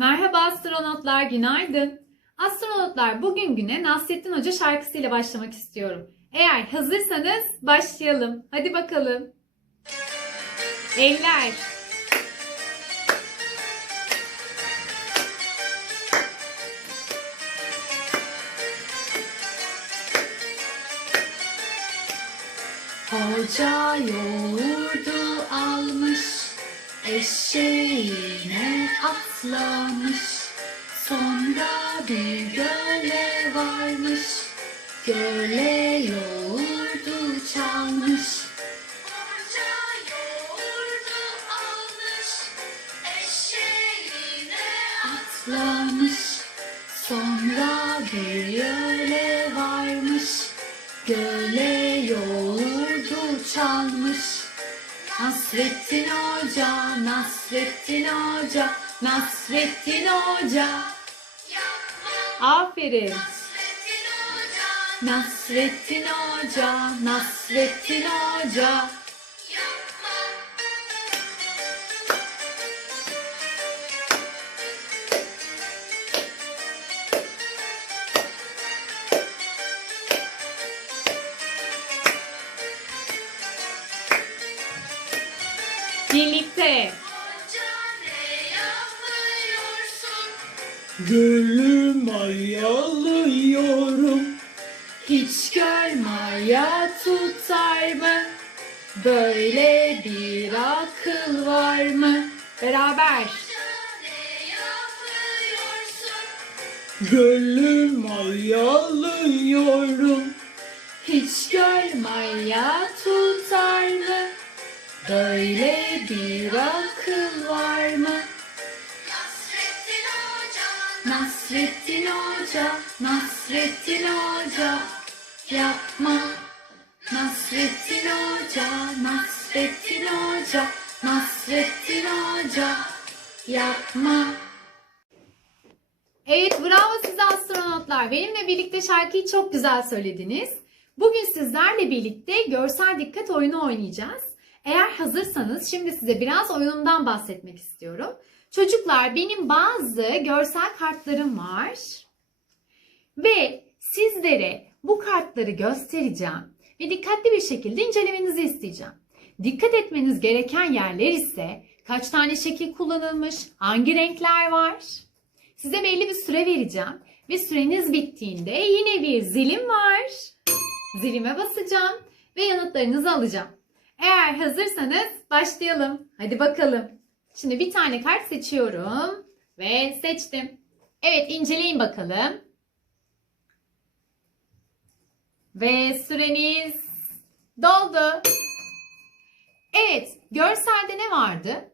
Merhaba astronotlar, günaydın. Astronotlar bugün güne Nasrettin Hoca şarkısıyla başlamak istiyorum. Eğer hazırsanız başlayalım. Hadi bakalım. Eller. Hoca yoğurdu almış, eşeğine atlamış. Sonra bir göle varmış, göle yoğurdu çalmış. Atlamış. Sonra bir göle varmış, göle yoğurdu çalmış. Nasrettin Hoca, Nasrettin Hoca, Nasrettin Hoca. Aferin. Nasrettin Hoca, Nasrettin Hoca. Birlikte. Gülüm ayalıyorum Hiç görmaya tutar mı? Böyle bir akıl var mı? Beraber. Gülüm ayalıyorum Hiç görmaya tutar mı? Böyle bir akıl Nasrettin Hoca, Nasrettin Hoca yapma. Nasrettin Hoca, Nasrettin Hoca, Nasrettin Hoca yapma. Evet bravo size astronotlar. Benimle birlikte şarkıyı çok güzel söylediniz. Bugün sizlerle birlikte görsel dikkat oyunu oynayacağız. Eğer hazırsanız şimdi size biraz oyunumdan bahsetmek istiyorum. Çocuklar benim bazı görsel kartlarım var. Ve sizlere bu kartları göstereceğim ve dikkatli bir şekilde incelemenizi isteyeceğim. Dikkat etmeniz gereken yerler ise kaç tane şekil kullanılmış, hangi renkler var. Size belli bir süre vereceğim ve süreniz bittiğinde yine bir zilim var. Zilime basacağım ve yanıtlarınızı alacağım. Eğer hazırsanız başlayalım. Hadi bakalım. Şimdi bir tane kart seçiyorum ve seçtim. Evet inceleyin bakalım. Ve süreniz doldu. Evet, görselde ne vardı?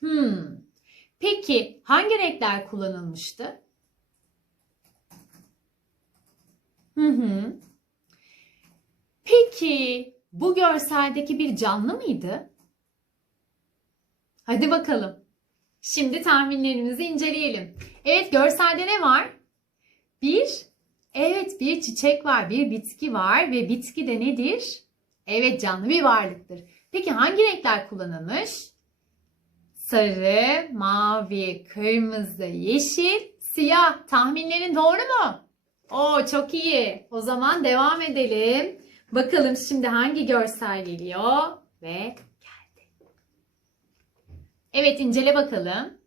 Hmm. Peki hangi renkler kullanılmıştı? Hı hı. Peki bu görseldeki bir canlı mıydı? Hadi bakalım. Şimdi tahminlerimizi inceleyelim. Evet görselde ne var? Bir, evet bir çiçek var, bir bitki var ve bitki de nedir? Evet canlı bir varlıktır. Peki hangi renkler kullanılmış? Sarı, mavi, kırmızı, yeşil, siyah. Tahminlerin doğru mu? Oo çok iyi. O zaman devam edelim. Bakalım şimdi hangi görsel geliyor ve. Evet incele bakalım.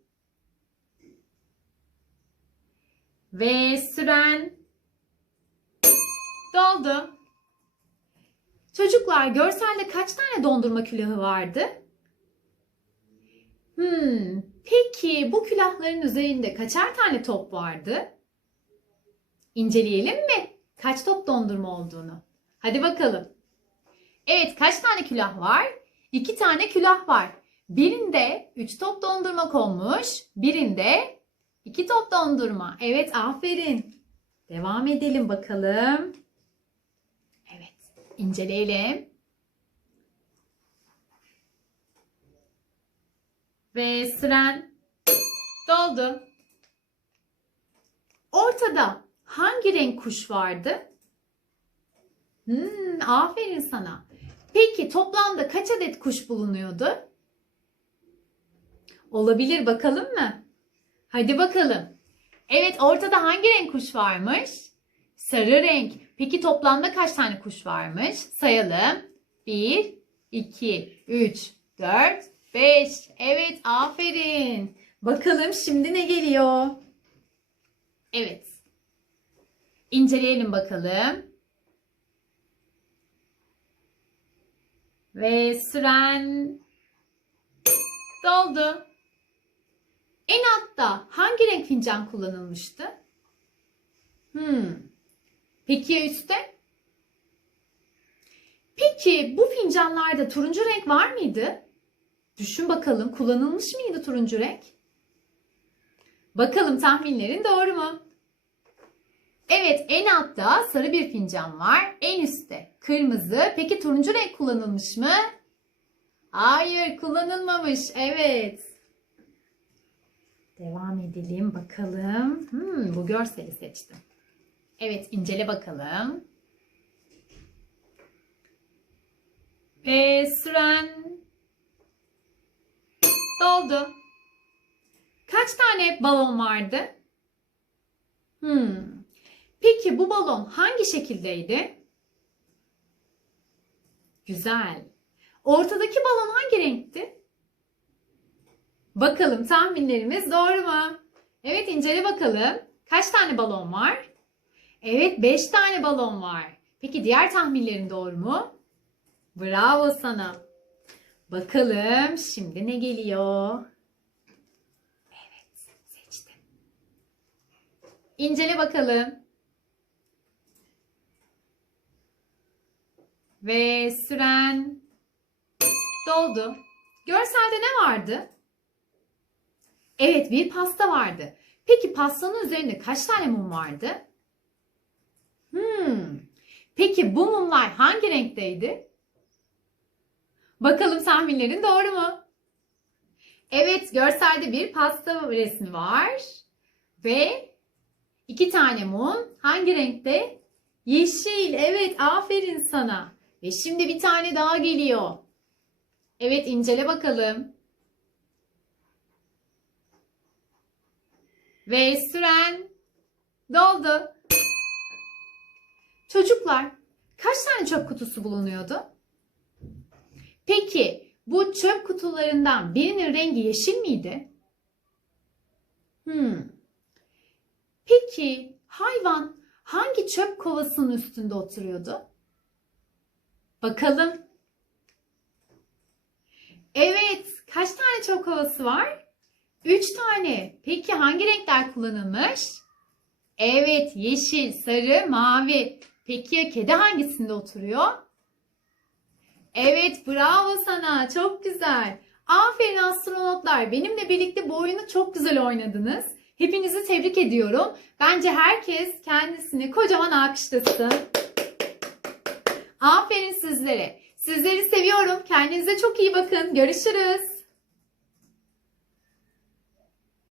Ve süren doldu. Çocuklar görselde kaç tane dondurma külahı vardı? Hmm, peki bu külahların üzerinde kaçar tane top vardı? İnceleyelim mi? Kaç top dondurma olduğunu. Hadi bakalım. Evet kaç tane külah var? İki tane külah var. Birinde üç top dondurma konmuş. Birinde iki top dondurma. Evet aferin. Devam edelim bakalım. Evet inceleyelim. Ve süren doldu. Ortada hangi renk kuş vardı? Hmm, aferin sana. Peki toplamda kaç adet kuş bulunuyordu? Olabilir bakalım mı? Hadi bakalım. Evet ortada hangi renk kuş varmış? Sarı renk. Peki toplamda kaç tane kuş varmış? Sayalım. 1, 2, 3, 4, 5. Evet aferin. Bakalım şimdi ne geliyor? Evet. İnceleyelim bakalım. Ve süren doldu. En altta hangi renk fincan kullanılmıştı? Hmm. Peki ya üstte? Peki bu fincanlarda turuncu renk var mıydı? Düşün bakalım kullanılmış mıydı turuncu renk? Bakalım tahminlerin doğru mu? Evet en altta sarı bir fincan var. En üstte kırmızı. Peki turuncu renk kullanılmış mı? Hayır kullanılmamış. Evet. Devam edelim bakalım. Hmm, bu görseli seçtim. Evet incele bakalım. Ve süren doldu. Kaç tane balon vardı? Hmm. Peki bu balon hangi şekildeydi? Güzel. Ortadaki balon hangi renkti? Bakalım tahminlerimiz doğru mu? Evet incele bakalım. Kaç tane balon var? Evet 5 tane balon var. Peki diğer tahminlerin doğru mu? Bravo sana. Bakalım şimdi ne geliyor? Evet seçtim. İncele bakalım. Ve süren doldu. Görselde ne vardı? Evet bir pasta vardı. Peki pastanın üzerinde kaç tane mum vardı? Hmm. Peki bu mumlar hangi renkteydi? Bakalım tahminlerin doğru mu? Evet görselde bir pasta resmi var. Ve iki tane mum hangi renkte? Yeşil. Evet aferin sana. Ve şimdi bir tane daha geliyor. Evet incele bakalım. Ve süren doldu. Çocuklar, kaç tane çöp kutusu bulunuyordu? Peki, bu çöp kutularından birinin rengi yeşil miydi? Hmm. Peki, hayvan hangi çöp kovasının üstünde oturuyordu? Bakalım. Evet, kaç tane çöp kovası var? Üç tane. Peki hangi renkler kullanılmış? Evet, yeşil, sarı, mavi. Peki ya kedi hangisinde oturuyor? Evet, bravo sana. Çok güzel. Aferin astronotlar. Benimle birlikte bu oyunu çok güzel oynadınız. Hepinizi tebrik ediyorum. Bence herkes kendisini kocaman alkışlasın. Aferin sizlere. Sizleri seviyorum. Kendinize çok iyi bakın. Görüşürüz.